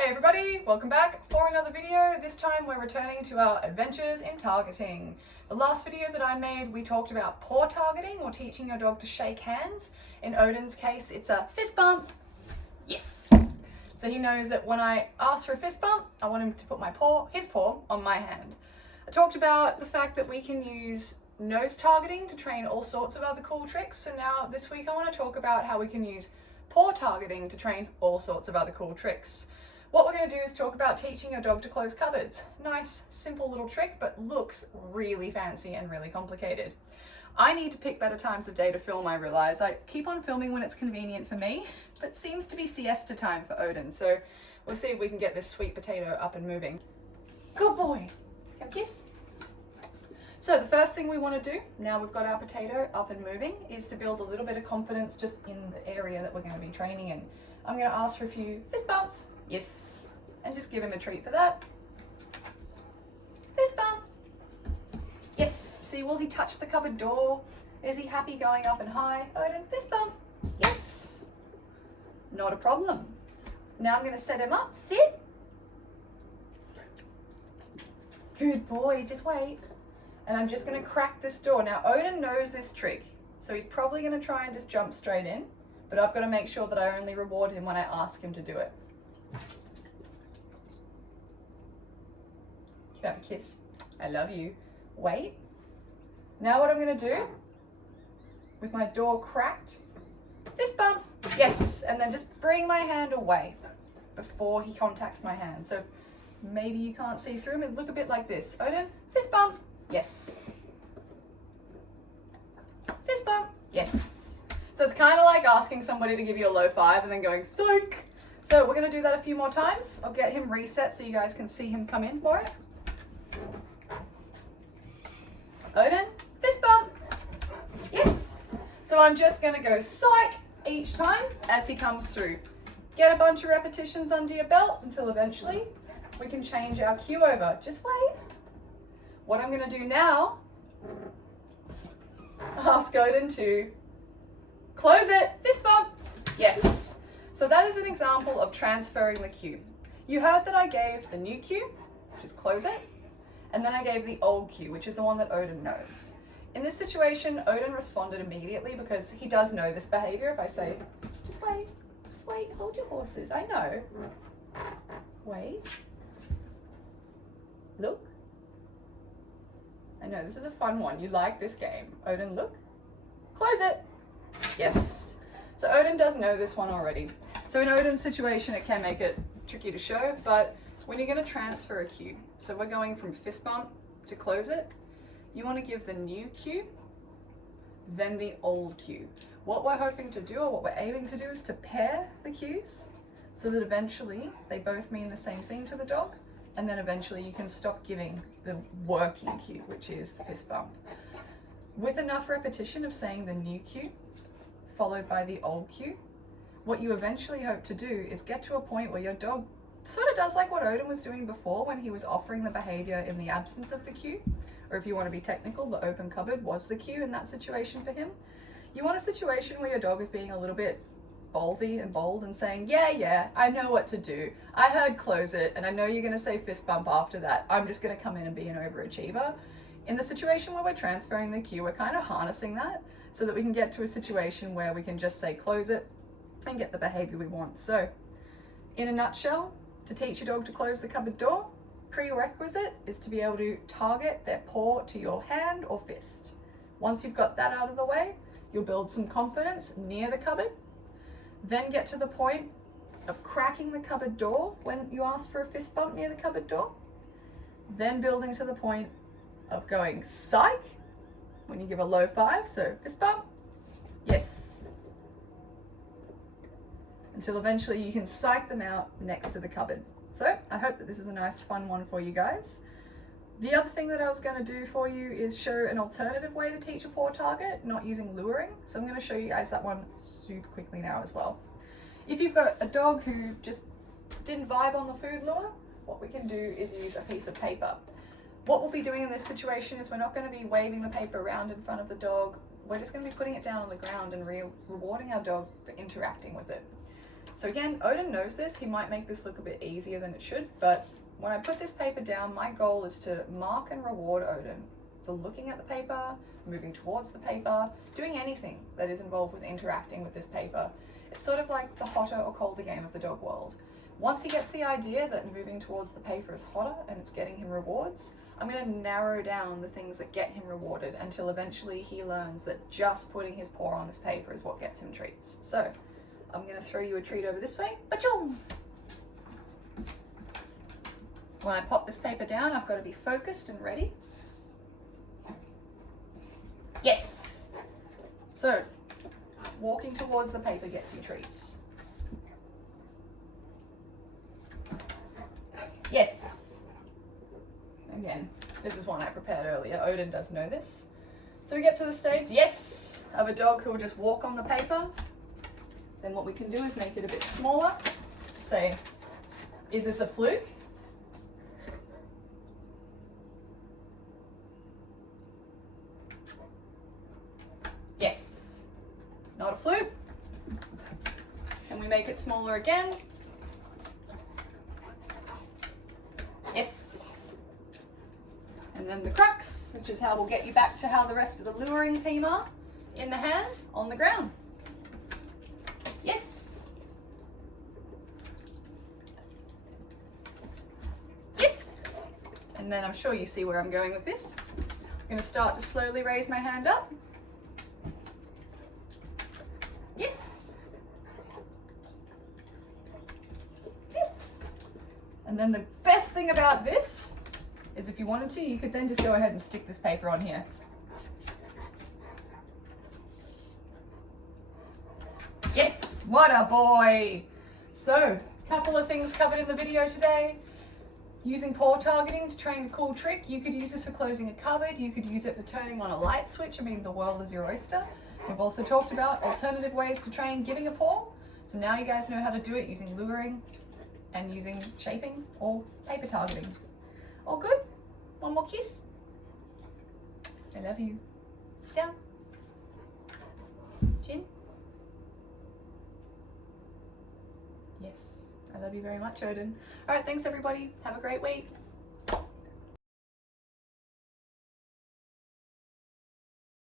Hey everybody, welcome back for another video. This time we're returning to our adventures in targeting. The last video that I made, we talked about paw targeting or teaching your dog to shake hands. In Odin's case, it's a fist bump. Yes! So he knows that when I ask for a fist bump, I want him to put his paw on my hand. I talked about the fact that we can use nose targeting to train all sorts of other cool tricks. So now this week I want to talk about how we can use paw targeting to train all sorts of other cool tricks. What we're going to do is talk about teaching your dog to close cupboards. Nice, simple little trick, but looks really fancy and really complicated. I need to pick better times of day to film, I realize. I keep on filming when it's convenient for me, but seems to be siesta time for Odin. So we'll see if we can get this sweet potato up and moving. Good boy. Have a kiss. So the first thing we want to do, now we've got our potato up and moving, is to build a little bit of confidence just in the area that we're going to be training in. I'm going to ask for a few fist bumps. Yes. And just give him a treat for that. Fist bump. Yes. See, will he touch the cupboard door? Is he happy going up and high? Odin, fist bump. Yes. Not a problem. Now I'm going to set him up. Sit. Good boy. Just wait. And I'm just going to crack this door. Now, Odin knows this trick, so he's probably going to try and just jump straight in, but I've got to make sure that I only reward him when I ask him to do it. You have a kiss. I love you. Wait. Now what I'm going to do, with my door cracked, fist bump. Yes. And then just bring my hand away before he contacts my hand. So maybe you can't see through him. It'll look a bit like this. Odin, fist bump. Yes. Fist bump. Yes. So it's kind of like asking somebody to give you a low five and then going, psych. So we're going to do that a few more times. I'll get him reset so you guys can see him come in for it. Odin, fist bump. Yes. So I'm just going to go psych each time as he comes through. Get a bunch of repetitions under your belt until eventually we can change our cue over. Just wait. What I'm going to do now, ask Odin to close it. Fist bump. Yes. So that is an example of transferring the cue. You heard that I gave the new cue, which is close it, and then I gave the old cue, which is the one that Odin knows. In this situation, Odin responded immediately because he does know this behavior. If I say, just wait, hold your horses. I know. Wait. Look. I know, this is a fun one. You like this game. Odin, look. Close it. Yes. So Odin does know this one already. So in Odin's situation, it can make it tricky to show, but when you're going to transfer a cue, so we're going from fist bump to close it, you want to give the new cue, then the old cue. What we're hoping to do, or what we're aiming to do, is to pair the cues so that eventually they both mean the same thing to the dog, and then eventually you can stop giving the working cue, which is fist bump. With enough repetition of saying the new cue, followed by the old cue, what you eventually hope to do is get to a point where your dog sort of does like what Odin was doing before when he was offering the behavior in the absence of the cue, or if you want to be technical, the open cupboard was the cue in that situation for him. You want a situation where your dog is being a little bit ballsy and bold and saying, yeah, I know what to do. I heard close it, and I know you're going to say fist bump after that. I'm just going to come in and be an overachiever. In the situation where we're transferring the cue, we're kind of harnessing that so that we can get to a situation where we can just say close it and get the behavior we want. So, in a nutshell, to teach your dog to close the cupboard door, prerequisite is to be able to target their paw to your hand or fist. Once you've got that out of the way, you'll build some confidence near the cupboard, then get to the point of cracking the cupboard door when you ask for a fist bump near the cupboard door, then building to the point of going psych when you give a low five, so fist bump, yes, until eventually you can psych them out next to the cupboard. So I hope that this is a nice fun one for you guys. The other thing that I was going to do for you is show an alternative way to teach a paw target, not using luring. So I'm going to show you guys that one super quickly now as well. If you've got a dog who just didn't vibe on the food lure, what we can do is use a piece of paper. What we'll be doing in this situation is we're not going to be waving the paper around in front of the dog. We're just going to be putting it down on the ground and rewarding our dog for interacting with it. So again, Odin knows this. He might make this look a bit easier than it should, but when I put this paper down, my goal is to mark and reward Odin for looking at the paper, moving towards the paper, doing anything that is involved with interacting with this paper. It's sort of like the hotter or colder game of the dog world. Once he gets the idea that moving towards the paper is hotter and it's getting him rewards, I'm going to narrow down the things that get him rewarded until eventually he learns that just putting his paw on this paper is what gets him treats. So I'm going to throw you a treat over this way. Ba-choom! When I pop this paper down, I've got to be focused and ready. Yes! So, walking towards the paper gets you treats. Yes! Again, this is one I prepared earlier. Odin does know this. So we get to the stage, yes, of a dog who will just walk on the paper. Then what we can do is make it a bit smaller. Say, is this a fluke? Yes. Not a fluke. And we make it smaller again. Yes. And then the crux, which is how we'll get you back to how the rest of the luring team are. In the hand, on the ground. Yes. Yes. And then I'm sure you see where I'm going with this. I'm going to start to slowly raise my hand up. Yes. Yes. And then the best thing about this is if you wanted to, you could then just go ahead and stick this paper on here. Yes, what a boy. So, a couple of things covered in the video today. Using paw targeting to train a cool trick. You could use this for closing a cupboard. You could use it for turning on a light switch. I mean, the world is your oyster. We've also talked about alternative ways to train giving a paw. So now you guys know how to do it using luring and using shaping or paper targeting. All good? One more kiss. I love you. Down. Chin. Yes. I love you very much, Odin. All right, thanks everybody. Have a great week.